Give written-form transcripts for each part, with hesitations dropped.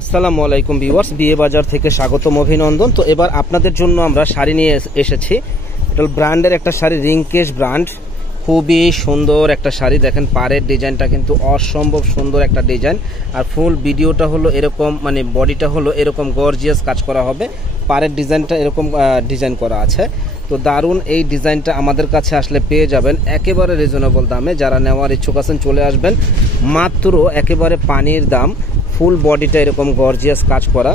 আসসালামু আলাইকুম ভিউয়ার্স, বিয়ে বাজার থেকে স্বাগতম, অভিনন্দন। তো এবার আপনাদের জন্য আমরা শাড়ি নিয়ে এসেছি। এটা ব্র্যান্ডের একটা শাড়ি, রিংকেশ ব্র্যান্ড, খুবই সুন্দর একটা শাড়ি। দেখেন পাড়ের ডিজাইনটা কিন্তু অসম্ভব সুন্দর একটা ডিজাইন। আর ফুল ভিডিওটা হলো এরকম, মানে বডিটা হলো এরকম গর্জিয়াস কাজ করা হবে, পাড়ের ডিজাইনটা এরকম ডিজাইন করা আছে। তো দারুণ এই ডিজাইনটা আমাদের কাছে আসলে পেয়ে যাবেন একেবারে রিজনেবল দামে। যারা নেওয়ার ইচ্ছুক আছেন চলে আসবেন, মাত্র একেবারে পানির দাম। ফুল বডিটা এরকম গর্জিয়াস কাজ করা,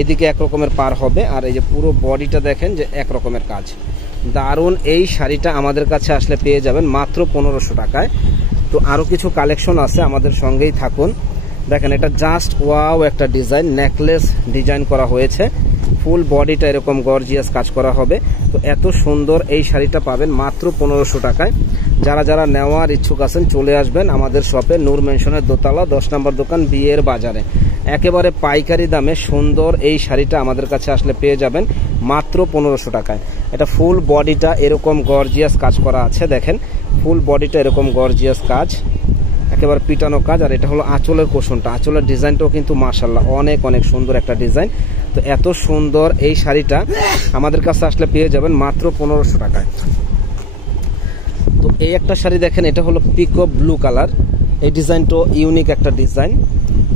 এদিকে এক রকমের পার হবে, আর এই যে পুরো বডিটা দেখেন যে এক রকমের কাজ। দারুণ এই শাড়িটা আমাদের কাছে আসলে পেয়ে যাবেন মাত্র 1500 টাকায়। তো আরও কিছু কালেকশন আছে, আমাদের সঙ্গেই থাকুন। দেখেন এটা জাস্ট ওয়াও একটা ডিজাইন, নেকলেস ডিজাইন করা হয়েছে, ফুল বডিটা এরকম গর্জিয়াস কাজ করা হবে। তো এত সুন্দর এই শাড়িটা পাবেন মাত্র 1500 টাকায়। যারা যারা নেওয়ার ইচ্ছুক আছেন চলে আসবেন আমাদের শপে, নূর মেনশনের দোতলা 10 নম্বর দোকান, বিয়ের বাজারে। একেবারে পাইকারি দামে সুন্দর এই শাড়িটা আমাদের কাছে আসলে পেয়ে যাবেন মাত্র 1500 টাকায়। এটা ফুল বডিটা এরকম গর্জিয়াস কাজ করা আছে, দেখেন ফুল বডিটা এরকম গর্জিয়াস কাজ, একেবারে পিটানো কাজ। আর এটা হলো আঁচলের কোশনটা, আঁচলের ডিজাইনটাও কিন্তু মাশাআল্লাহ অনেক অনেক সুন্দর একটা ডিজাইন। তো এত সুন্দর এই শাড়িটা আমাদের কাছে আসলে পেয়ে যাবেন মাত্র 1500 টাকায়। তো এই একটা শাড়ি দেখেন, এটা হলো পিকক ব্লু কালার, এই ডিজাইনটাও ইউনিক একটা ডিজাইন,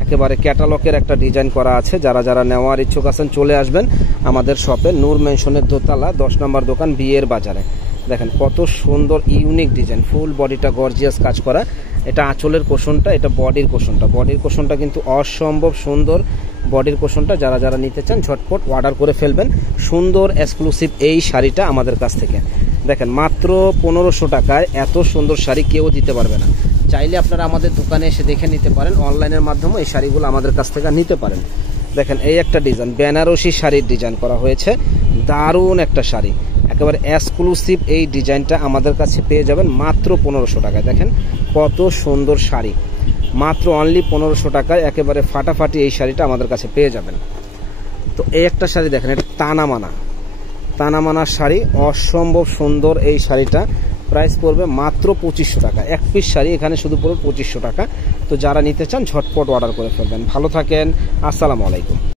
একেবারে ক্যাটালগের একটা ডিজাইন করা আছে। যারা যারা নেওয়ার ইচ্ছুক আছেন চলে আসবেন আমাদের শপে, নূর মেনশনের দোতলা 10 নম্বর দোকান, বিয়ের বাজারে। দেখেন কত সুন্দর ইউনিক ডিজাইন, ফুল বডিটা গর্জিয়াস কাজ করা। এটা আঁচলের কোশনটা, এটা বডির কোশনটা। বডির কোশনটা কিন্তু অসম্ভব সুন্দর বডির কোশনটা। যারা যারা নিতে চান ঝটপট অর্ডার করে ফেলবেন সুন্দর এক্সক্লুসিভ এই শাড়িটা আমাদের কাছ থেকে। দেখেন মাত্র 1500 টাকায় এত সুন্দর শাড়ি কেউ দিতে পারবে না। চাইলে আপনারা আমাদের দোকানে এসে দেখে নিতে পারেন, অনলাইনের মাধ্যমে এই শাড়িগুলো আমাদের কাছ থেকে নিতে পারেন। দেখেন এই একটা ডিজাইন, বেনারসি শাড়ির ডিজাইন করা হয়েছে, দারুণ একটা শাড়ি, একেবারে এক্সক্লুসিভ এই ডিজাইনটা আমাদের কাছে পেয়ে যাবেন মাত্র 1500 টাকায়। দেখেন কত সুন্দর শাড়ি, মাত্র অনলি 1500 টাকায় একেবারে ফাটাফাটি এই শাড়িটা আমাদের কাছে পেয়ে যাবেন। তো এই একটা শাড়ি দেখেন, এটা তানামানা শাড়ি, অসম্ভব সুন্দর এই শাড়িটা। প্রাইস পড়বে মাত্র 2500 টাকা। এক পিস শাড়ি এখানে শুধু পড়বে 2500 টাকা। তো যারা নিতে চান ঝটপট অর্ডার করে ফেলবেন। ভালো থাকেন, আসসালামু আলাইকুম।